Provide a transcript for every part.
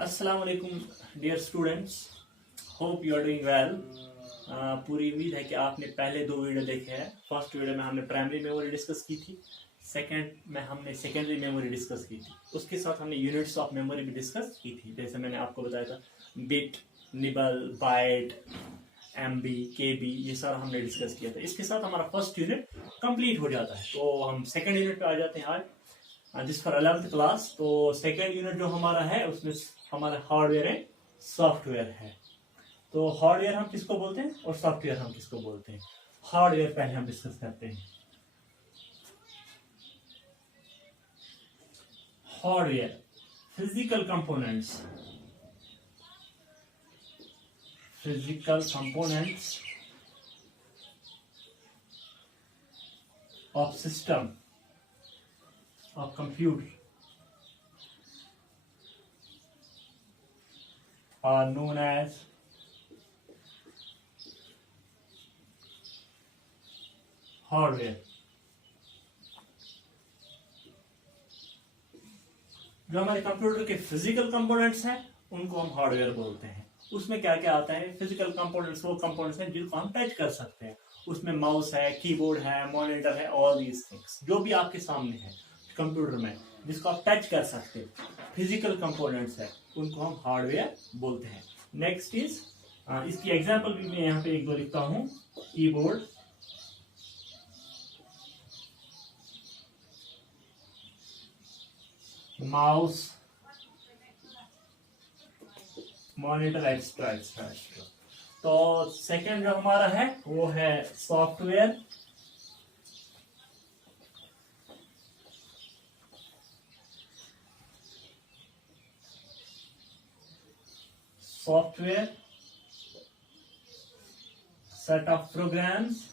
अस्सलाम वालेकुम dear students, hope you are doing well. पूरी उम्मीद है कि आपने पहले दो वीडियो देखे हैं। फर्स्ट वीडियो में हमने प्राइमरी मेमोरी डिस्कस की थी, सेकंड में हमने सेकेंडरी मेमोरी डिस्कस की थी, उसके साथ हमने यूनिट्स ऑफ मेमोरी भी डिस्कस की थी। जैसे मैंने आपको बताया था बिट, निबल, बाइट, एमबी, केबी, ये सारा हमने डिस्कस किया था। इसके साथ हमारा फर्स्ट यूनिट कंप्लीट हो जाता है। तो हम सेकेंड यूनिट पे आ जाते हैं आज, जिस पर 11th क्लास। तो सेकेंड यूनिट जो हमारा है उसमें हमारा हार्डवेयर है, सॉफ्टवेयर है। तो हार्डवेयर हम किसको बोलते हैं और सॉफ्टवेयर हम किसको बोलते हैं? हार्डवेयर पहले हम डिस्कस करते हैं। Hardware, physical components, of system of computer are known as hardware. जो हमारे कंप्यूटर के फिजिकल कंपोनेंट्स हैं उनको हम हार्डवेयर बोलते हैं। उसमें क्या क्या आता है? फिजिकल कंपोनेंट्स वो कंपोनेंट्स हैं जिनको हम टच कर सकते हैं। उसमें माउस है, कीबोर्ड है, मॉनिटर है, ऑल दीज थिंग्स जो भी आपके सामने है कंप्यूटर में जिसको आप टच कर सकते हैं, फिजिकल कंपोनेंट्स है, उनको हम हार्डवेयर बोलते हैं। नेक्स्ट इज, इसकी एग्जांपल भी मैं यहाँ पे एक दो लिखता हूँ। Keyboard, mouse, monitor, extra extra extra. तो सेकंड जो हमारा है वो है software. Software, set of programs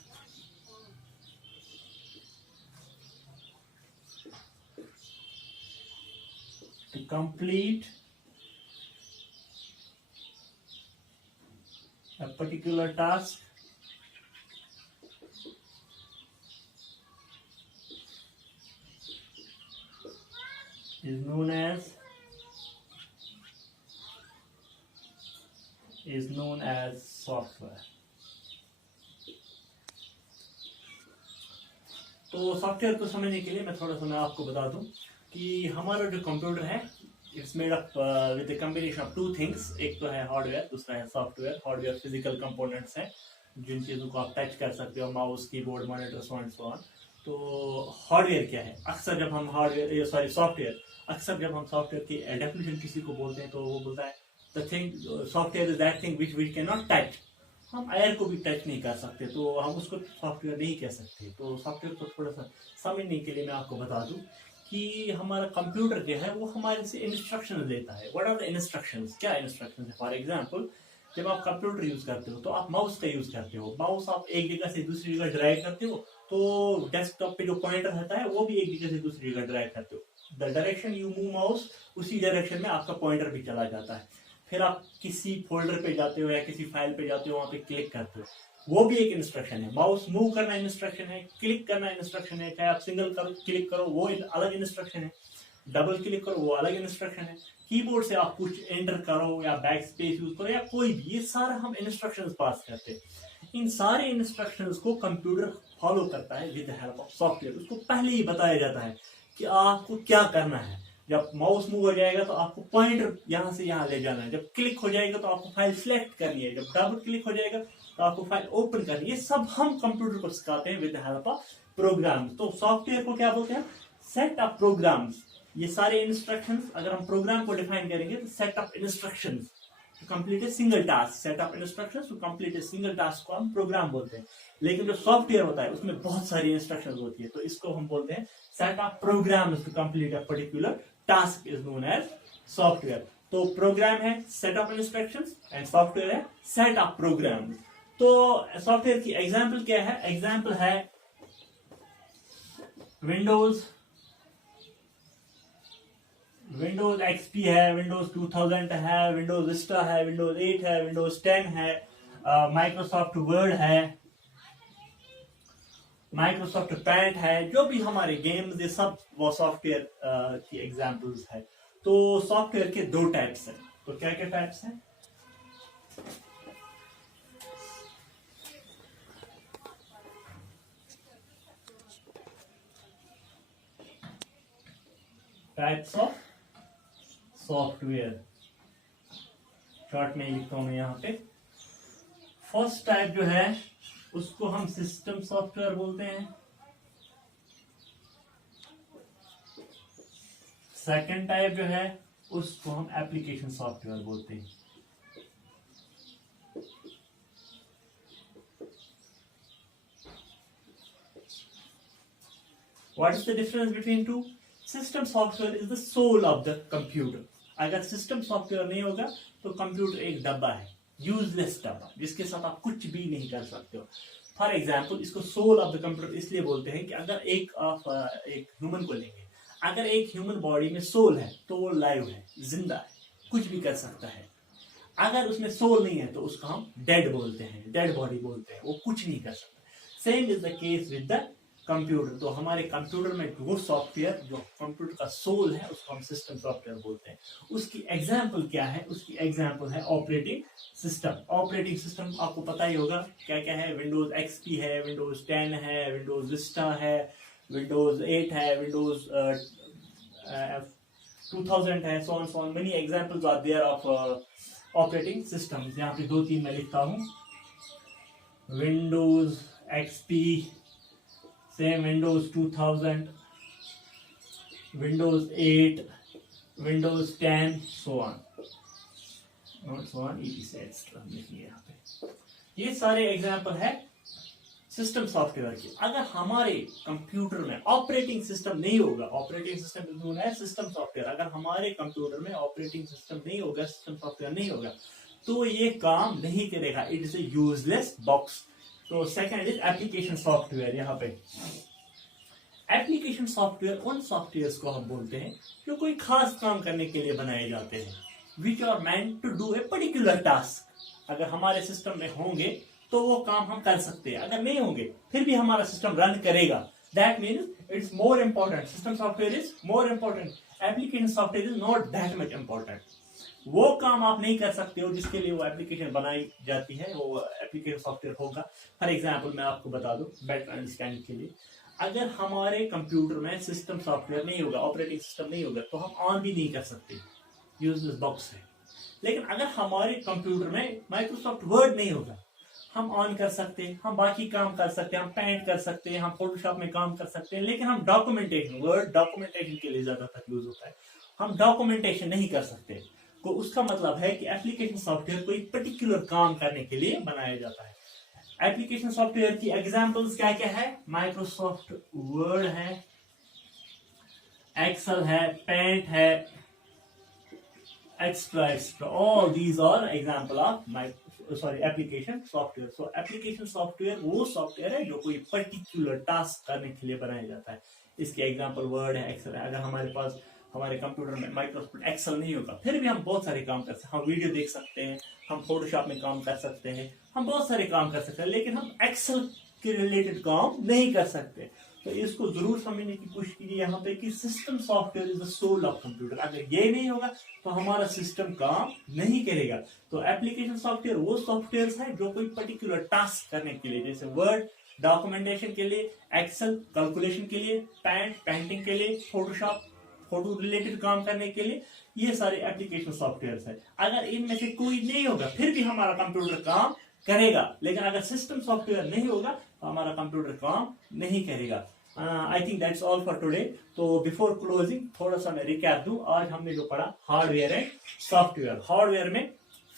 to complete a particular task is known as software। तो सॉफ्टवेयर को समझने के लिए मैं थोड़ा सा मैं आपको बता दूं कि हमारा जो कंप्यूटर है it's made up with the combination of two things. एक तो है हार्डवेयर, दूसरा है सॉफ्टवेयर। हार्डवेयर फिजिकल कंपोनेंट्स हैं जिन चीज़ों को आप टच कर सकते हो, mouse, keyboard, monitor, so and so on. तो हार्डवेयर क्या है? अक्सर जब हम सॉफ्टवेयर, अक्सर जब हम सॉफ्टवेयर की डेफिनेशन किसी को बोलते हैं तो वो बोलता है the thing, software is that thing which we can not touch. हम एयर को भी टच नहीं कर सकते तो हम उसको सॉफ्टवेयर नहीं कह सकते। तो सॉफ्टवेयर को थोड़ा सा समझने के लिए मैं आपको बता दूं कि हमारा कंप्यूटर जो है वो हमारे से इंस्ट्रक्शन लेता है। What are the instructions? क्या इंस्ट्रक्शन है? फॉर एग्जांपल, जब आप कंप्यूटर यूज करते हो तो आप माउस का यूज करते हो। माउस आप एक जगह से दूसरी जगह ड्रैग करते हो, तो डेस्कटॉप पे जो पॉइंटर रहता है वो भी एक जगह से दूसरी जगह ड्रैग करते हो। The direction you move mouse, उसी डायरेक्शन में आपका पॉइंटर भी चला जाता है। फिर आप किसी फोल्डर पे जाते हो या किसी फाइल पे जाते हो, वहां पे क्लिक करते हो, वो भी एक इंस्ट्रक्शन है। माउस मूव करना इंस्ट्रक्शन है, क्लिक करना इंस्ट्रक्शन है। चाहे आप सिंगल क्लिक करो वो अलग इंस्ट्रक्शन है, डबल क्लिक करो वो अलग इंस्ट्रक्शन है। कीबोर्ड से आप कुछ एंटर करो या बैक स्पेस यूज करो या कोई भी, ये सारा हम इंस्ट्रक्शंस पास करते हैं। इन सारे इंस्ट्रक्शंस को कंप्यूटर फॉलो करता है with the help of software. उसको पहले ही बताया जाता है कि आपको क्या करना है। जब माउस मूव हो जाएगा तो आपको पॉइंटर यहां से यहां ले जाना है, जब क्लिक हो जाएगा तो आपको फाइल सिलेक्ट करनी है, जब डबल क्लिक हो जाएगा तो आपको फाइल ओपन करनी है। ये सब हम कंप्यूटर को सिखाते हैं with the help of programs. तो सॉफ्टवेयर को क्या बोलते हैं? Set of programs. ये सारे इंस्ट्रक्शंस, अगर हम प्रोग्राम को डिफाइन करेंगे तो set of instructions to complete a single task, set of instructions to complete a single task को हम प्रोग्राम बोलते हैं। लेकिन जो सॉफ्टवेयर होता है उसमें बहुत सारी इंस्ट्रक्शंस होती है, तो इसको हम बोलते हैं set of programs to complete a particular task is known as software. तो प्रोग्राम है set of instructions and software है सेट ऑफ प्रोग्राम। तो सॉफ्टवेयर की एग्जांपल क्या है? एग्जांपल है विंडोज एक्सपी है, विंडोज 2000 है, विंडोज विस्टा है, विंडोज 8 है, विंडोज 10 है, माइक्रोसॉफ्ट वर्ड है, माइक्रोसॉफ्ट पैंट है। जो भी हमारे गेम्स, ये सब वो सॉफ्टवेयर की एग्जांपल्स है। तो सॉफ्टवेयर के दो टाइप्स हैं। तो क्या क्या टाइप्स हैं? टाइप्स ऑफ सॉफ्टवेयर, शॉर्ट में ही लिखता हूं मैं यहाँ पे। फर्स्ट टाइप जो है उसको हम सिस्टम सॉफ्टवेयर बोलते हैं। सेकंड टाइप जो है उसको हम एप्लीकेशन सॉफ्टवेयर बोलते हैं। What is the difference between two? System software is the soul of the computer. अगर सिस्टम सॉफ्टवेयर नहीं होगा तो कंप्यूटर एक डब्बा है, यूजलेस डब्बा, जिसके साथ आप कुछ भी नहीं कर सकते हो। फॉर एग्जाम्पल, इसको सोल ऑफ द कंप्यूटर इसलिए बोलते हैं कि अगर एक ह्यूमन को लेंगे, अगर एक ह्यूमन बॉडी में सोल है तो वो लाइव है, जिंदा है, कुछ भी कर सकता है। अगर उसमें सोल नहीं है तो उसको हम डेड बोलते हैं, डेड बॉडी बोलते हैं, वो कुछ नहीं कर सकता। Same is the case with the computer. तो हमारे कंप्यूटर में वो सॉफ्टवेयर जो कंप्यूटर का सोल है उसको हम सिस्टम सॉफ्टवेयर बोलते हैं। उसकी एग्जाम्पल क्या है? उसकी एग्जाम्पल है ऑपरेटिंग सिस्टम। ऑपरेटिंग सिस्टम आपको पता ही होगा क्या क्या है। विंडोज एक्सपी है, विंडोज 10 है, विंडोज विस्टा है, विंडोज 8 है, विंडोज 2000 है, so on many examples are there of operating systems. यहाँ पे 2-3 मैं लिखता हूँ। Windows XP, same Windows 2000, Windows 8, Windows 10, so on, not so on, extra लिखिए यहाँ पे। ये सारे एग्जाम्पल है सिस्टम सॉफ्टवेयर की। अगर हमारे कंप्यूटर में ऑपरेटिंग सिस्टम नहीं होगा, ऑपरेटिंग सिस्टम है सिस्टम सॉफ्टवेयर, अगर हमारे कंप्यूटर में ऑपरेटिंग सिस्टम नहीं होगा, सिस्टम सॉफ्टवेयर नहीं होगा, तो ये काम नहीं करेगा। It is a useless box. तो सेकंड इज एप्लीकेशन सॉफ्टवेयर। यहाँ पे एप्लीकेशन सॉफ्टवेयर उन सॉफ्टवेयर्स को हम बोलते हैं जो कोई खास काम करने के लिए बनाए जाते हैं, which are meant to do a particular task. अगर हमारे सिस्टम में होंगे तो वो काम हम कर सकते हैं, अगर नहीं होंगे फिर भी हमारा सिस्टम रन करेगा। That means it's more important. System software is more important, application software is not that much important. वो काम आप नहीं कर सकते हो जिसके लिए वो एप्लीकेशन बनाई जाती है, वो एप्लीकेशन सॉफ्टवेयर होगा। फॉर एग्जाम्पल मैं आपको बता दूं बेटर अंडरस्टैंडिंग के लिए, अगर हमारे कंप्यूटर में सिस्टम सॉफ्टवेयर नहीं होगा, ऑपरेटिंग सिस्टम नहीं होगा, तो हम ऑन भी नहीं कर सकते, यूजलेस बॉक्स है। लेकिन अगर हमारे कंप्यूटर में माइक्रोसॉफ्ट वर्ड नहीं होगा, हम ऑन कर सकते हैं, हम बाकी काम कर सकते हैं, हम पेंट कर सकते हैं, हम फोटोशॉप में काम कर सकते हैं, लेकिन हम डॉक्यूमेंटेशन, वर्ड डॉक्यूमेंटेशन के लिए ज्यादातर यूज होता है, हम डॉक्यूमेंटेशन नहीं कर सकते। तो उसका मतलब है कि एप्लीकेशन सॉफ्टवेयर कोई पर्टिकुलर काम करने के लिए बनाया जाता है। एप्लीकेशन सॉफ्टवेयर की एग्जांपल्स क्या क्या है? माइक्रोसॉफ्ट वर्ड है, एक्सेल है, पेंट है, extra extra, all these are example of application software. So application software वो सॉफ्टवेयर है जो कोई पर्टिकुलर टास्क करने के लिए बनाया जाता है। इसके एग्जांपल वर्ड है, एक्सेल है। अगर हमारे पास हमारे कंप्यूटर में माइक्रोसॉफ्ट एक्सेल नहीं होगा फिर भी हम बहुत सारे काम कर सकते हैं, हम वीडियो देख सकते हैं, हम फोटोशॉप में काम कर सकते हैं, हम बहुत सारे काम कर सकते हैं, लेकिन हम एक्सेल के रिलेटेड काम नहीं कर सकते। तो इसको जरूर समझने की कोशिश कीजिए यहाँ पे कि system software is the soul of computer. अगर ये नहीं होगा तो हमारा सिस्टम काम नहीं करेगा। तो एप्लीकेशन सॉफ्टवेयर वो सॉफ्टवेयर है जो कोई पर्टिकुलर टास्क करने के लिए, जैसे वर्ड डॉक्यूमेंटेशन के लिए, एक्सेल कैलकुलेशन के लिए, पेंटिंग के लिए, फोटोशॉप फोटो रिलेटेड काम करने के लिए, ये सारे एप्लीकेशन सॉफ्टवेयर है। अगर इनमें से कोई नहीं होगा फिर भी हमारा कंप्यूटर काम करेगा, लेकिन अगर सिस्टम सॉफ्टवेयर नहीं होगा तो हमारा कंप्यूटर काम नहीं करेगा। I think that's all for today. तो बिफोर क्लोजिंग थोड़ा सा मैं रिकैप दूं। आज हमने जो पढ़ा हार्डवेयर एंड सॉफ्टवेयर। हार्डवेयर में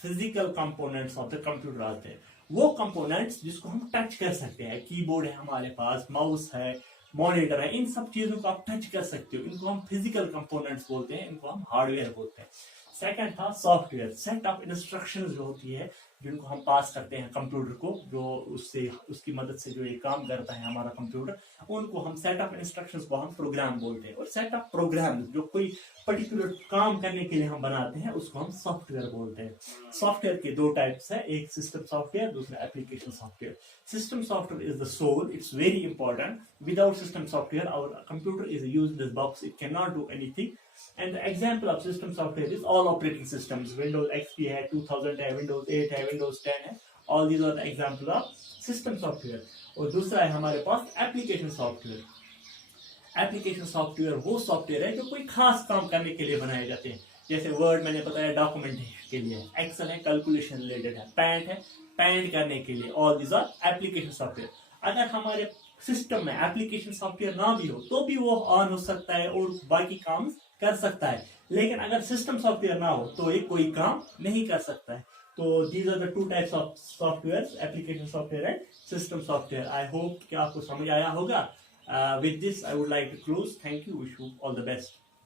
physical components of the computer आते हैं, वो कंपोनेंट्स जिसको हम टच कर सकते हैं। कीबोर्ड है हमारे पास, माउस है, मॉनिटर है, इन सब चीजों को आप टच कर सकते हो, इनको हम फिजिकल कंपोनेंट्स बोलते हैं, इनको हम हार्डवेयर बोलते हैं। सेकंड था सॉफ्टवेयर, सेट ऑफ इंस्ट्रक्शंस जो होती है जिनको हम पास करते हैं कंप्यूटर को, जो उससे उसकी मदद से जो ये काम करता है हमारा कंप्यूटर, उनको हम सेट ऑफ इंस्ट्रक्शंस को हम प्रोग्राम बोलते हैं। और सेट ऑफ प्रोग्राम जो कोई पर्टिकुलर काम करने के लिए हम बनाते हैं उसको हम सॉफ्टवेयर बोलते हैं। सॉफ्टवेयर के दो टाइप्स है, एक सिस्टम सॉफ्टवेयर, दूसरा application software. System software is the soul, it's very important. Without system software our computer is a useless box, it can not do anything. And the example of system software is all operating systems, Windows XP है, 2000 है, Windows 8 है, Windows 10 है, all these are the example of system software. और दूसरा है हमारे पास application software. Application software वो सॉफ्टवेयर है जो कोई खास काम करने के लिए बनाए जाते हैं, जैसे वर्ड मैंने बताया डॉक्यूमेंटेशन के लिए, एक्सेल है कैलकुलेशन रिलेटेड है, पैंट करने के लिए, all these are application software. अगर हमारे सिस्टम में एप्लीकेशन सॉफ्टवेयर ना भी हो तो भी वो ऑन हो सकता है और बाकी काम कर सकता है, लेकिन अगर सिस्टम सॉफ्टवेयर ना हो तो ये कोई काम नहीं कर सकता है। तो these are the two types of software, application software and system software. I hope कि आपको समझ आया होगा। With this I would like to close. Thank you, wish you all the best.